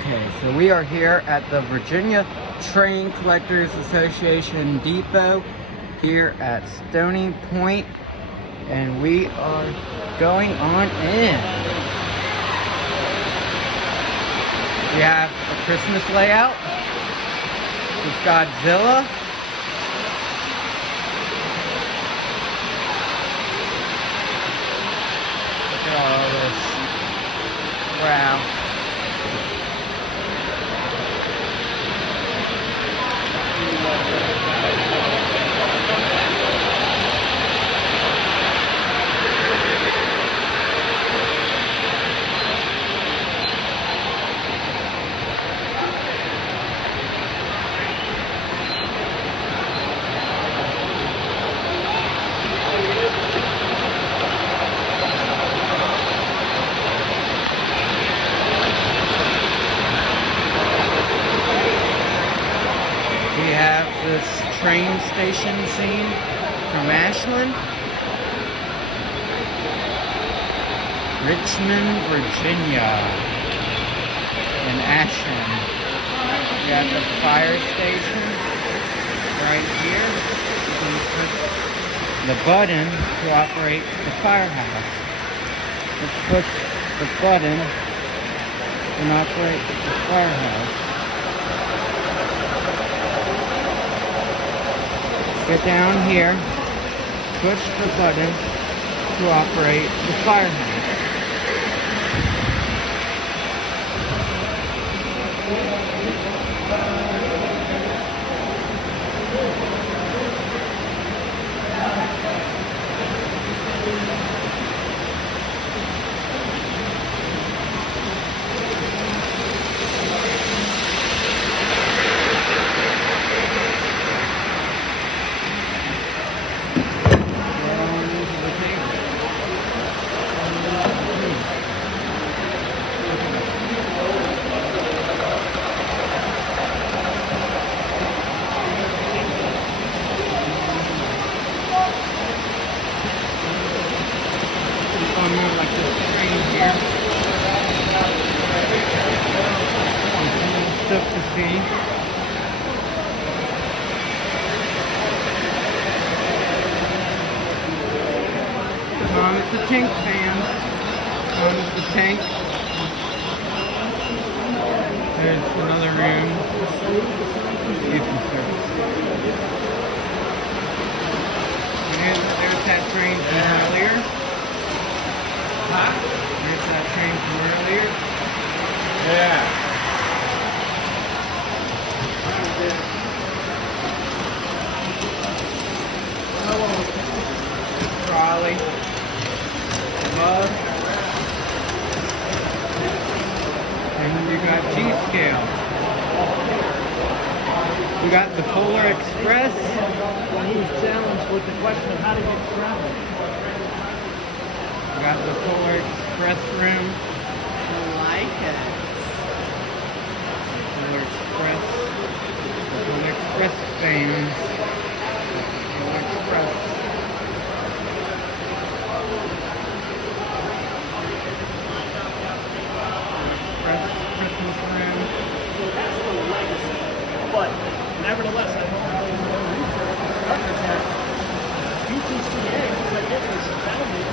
Okay, so we are here at the Virginia Train Collectors Association Depot here at Stony Point, and we are going on in. We have a Christmas layout with Godzilla. Look at all this. Wow. We have this train station scene from Ashland, Richmond, Virginia, and Ashland. We got the fire station right here. You can push the button to operate the firehouse. Let's push the button and operate the firehouse. Get down here, push the button to operate the firehouse. Like this train here. Stuff to see. Thomas the Tank Fan. Thomas the Tank. There's another room. There's that train from earlier. There's that train from earlier. Yeah. Trolley. Above. And you got G-Scale. We got the Polar Express. Well, he was challenged with the question of how to get travel. We got the Polar Express room. I like it. Polar Express. The Polar Express fans. Polar Express. Polar Express Christmas room. That's the legacy. But nevertheless, I don't know that UTCA, because I did this founded.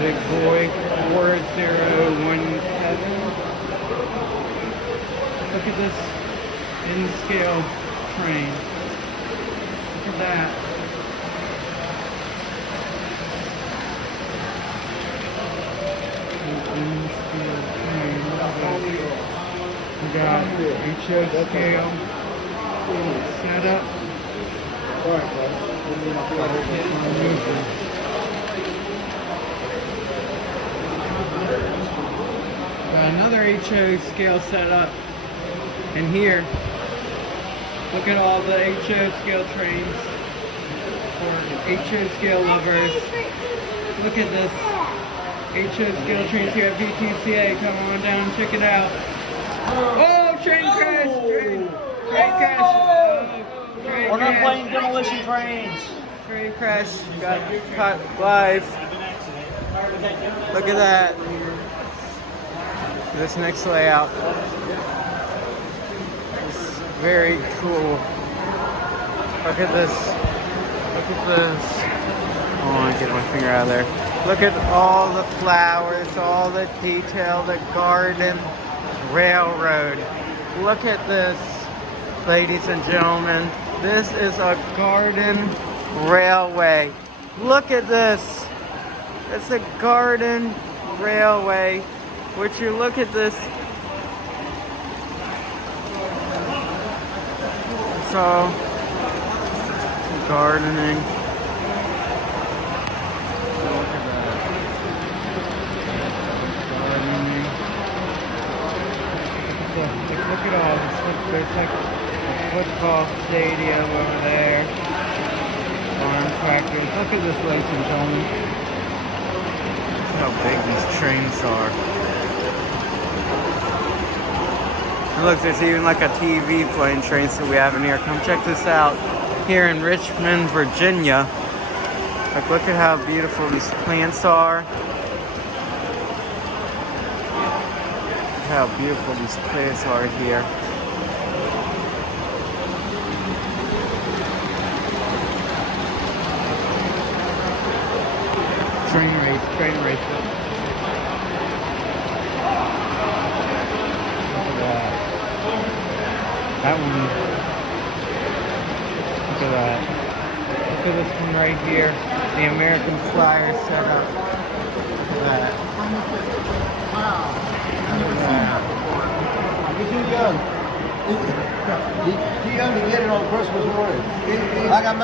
Big Boy 4017. Look at this in-scale train. Look at that. In-scale train. We got HO scale setup. Got another HO scale setup. And here, look at all the HO scale trains for HO scale lovers. Look at this HO scale trains here at VTCA. Come on down, check it out. Oh, train crash! Train crash! Oh, train We're not crash. playing demolition trains. Train crash got caught live. Look at that. This next layout is very cool. Look at this. Look at this. Oh, I want to get my finger out of there. Look at all the flowers, all the detail, the garden, railroad. Look at this, ladies and gentlemen. This is a garden railway. Look at this. It's a garden railway. Would you look at this? So, gardening. Look at that. Gardening. Look at all this. There's like a football stadium over there. Farm tractors. Look at this, ladies and gentlemen. Look how big these trains are. And look, there's even like a TV playing trains that we have in here. Come check this out here in Richmond, Virginia. Like, look at how beautiful these plants are. Look how beautiful these plants are here. Train race, train race. That one. Look at that. Look at this one right here. The American Flyer setup. Look at that. Wow. Look at that. You're too young. Too young to get it on Christmas morning. I got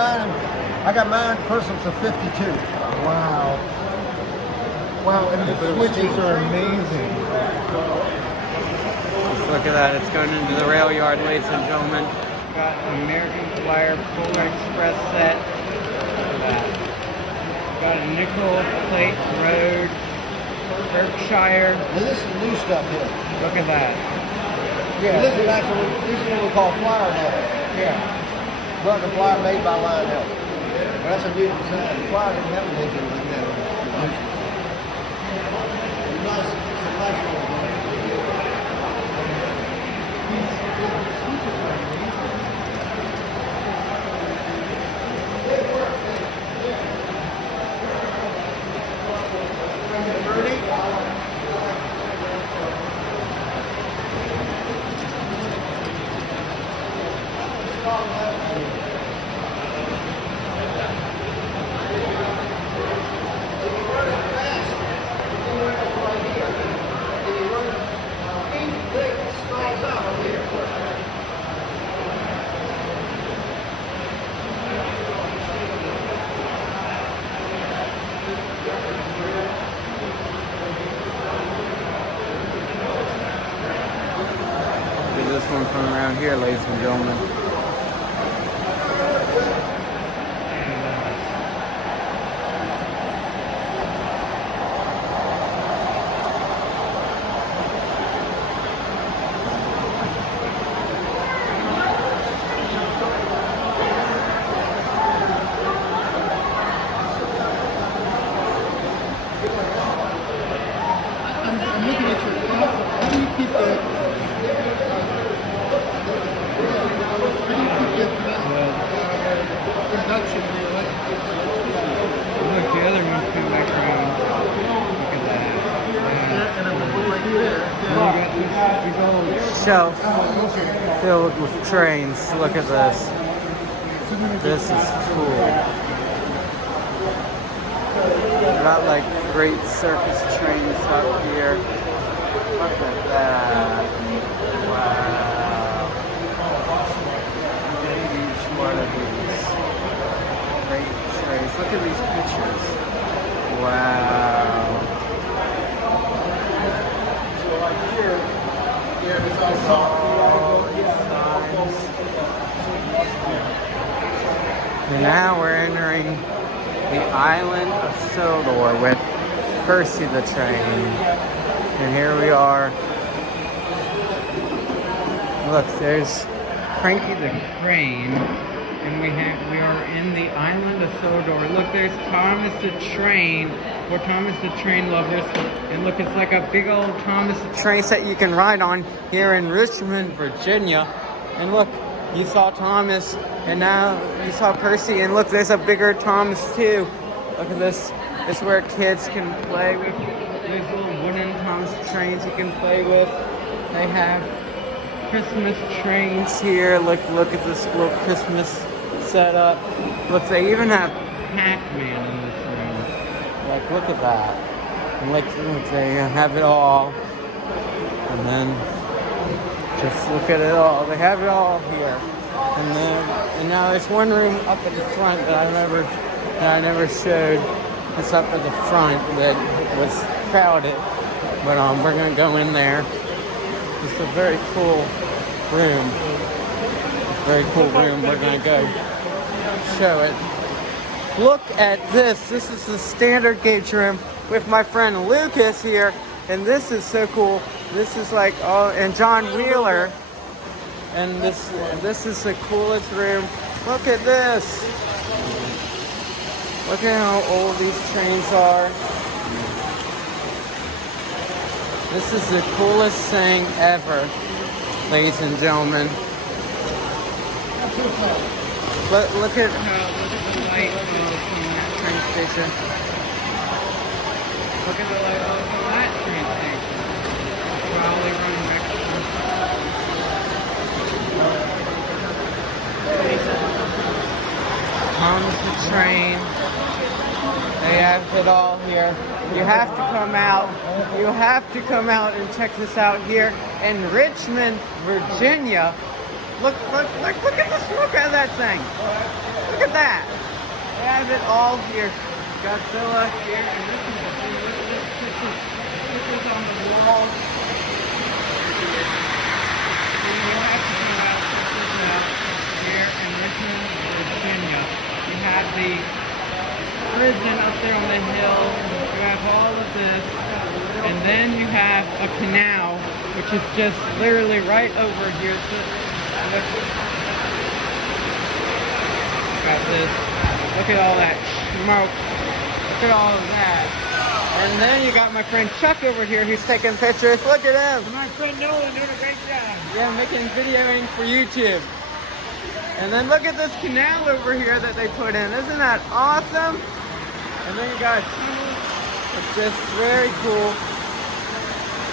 mine Christmas of 52. Wow. Wow, and the switches are amazing. Just look at that. It's going into the rail yard, ladies and gentlemen. Got an American Flyer Polar Express set. Look at that. Got a nickel plate road, Berkshire. Now this is new stuff here. Look at that. Yeah. This is what we call Flyer now. Yeah. Buck and Flyer made by Lionel. That's a new design. Flyer didn't have anything like that. Nice one. Look at this one coming around here, ladies and gentlemen. I'm looking at your how do you keep that? Production here, like, Look, the other one's coming back around. Look at that. and I'm right there. Shelf filled with trains. Look at this. This is cool. Got like great circus trains up here. Look at that. Wow. Each one of these great trains. Look at these pictures. Wow. And now we're entering the island of Sodor with Percy the train. And here we are. Look, there's Cranky the crane. And we are in the island of Sodor. Look, there's Thomas the Train, for Thomas the Train lovers. And look, it's like a big old Thomas the Train set you can ride on here in Richmond, Virginia. And look, you saw Thomas, and now you saw Percy. And look, there's a bigger Thomas too. Look at this. This is where kids can play with. There's little wooden Thomas trains you can play with. They have Christmas trains here. Look at this little Christmas setup. Look, they even have Pac-Man in this room. Like, look at that. And look, they have it all. And then just look at it all. They have it all here. And now there's one room up at the front that I never showed. It's up at the front that was crowded. But we're gonna go in there. It's a very cool room. Very cool room. We're gonna go show it. Look at this. This is the standard gauge room with my friend Lucas here, and this is so cool. This is like and John Wheeler, and this is the coolest room. Look at this. Look at how old these trains are. This is the coolest thing ever, ladies and gentlemen. But look at the light from that train station. Look at the light from that train station. Probably running back to Thomas the Train. They have it all here. You have to come out. You have to come out and check this out here in Richmond, Virginia. Look at the smoke out of that thing. Look at that. They have it all here. Godzilla here. And this is on the wall. And you have to come out and check this out here in Richmond, Virginia. You have the prison up there on the hill. You have all of this. And then you have a canal, which is just literally right over here. Look at this. Look at all that smoke. Look at all of that. And then you got my friend Chuck over here who's taking pictures. Look at him. My friend Nolan doing a great job. Yeah, making videoing for YouTube. And then look at this canal over here that they put in. Isn't that awesome? And then you got a tunnel. It's just very cool.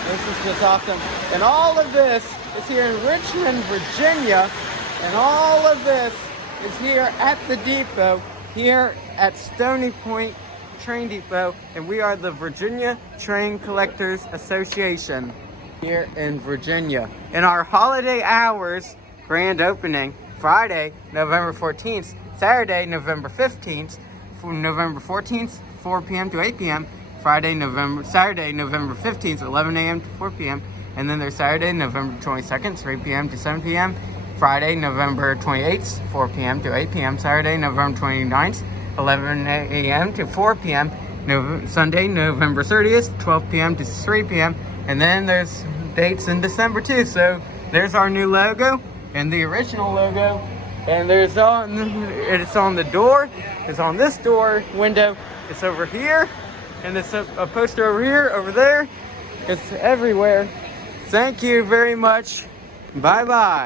This is just awesome. And all of this is here in Richmond, Virginia. And all of this is here at the depot, here at Stony Point Train Depot. And we are the Virginia Train Collectors Association here in Virginia. In our holiday hours, grand opening, Friday, November 14th, Saturday, November 15th, from November 14th, 4 p.m. to 8 p.m., Saturday, November 15th, 11 a.m. to 4 p.m., and then there's Saturday, November 22nd, 3 p.m. to 7 p.m., Friday, November 28th, 4 p.m. to 8 p.m., Saturday, November 29th, 11 a.m. to 4 p.m., Sunday, November 30th, 12 p.m. to 3 p.m., and then there's dates in December too. So there's our new logo and the original logo, and it's on the door, it's on this door window, it's over here, and it's a poster over here, over there, it's everywhere. Thank you very much. Bye bye.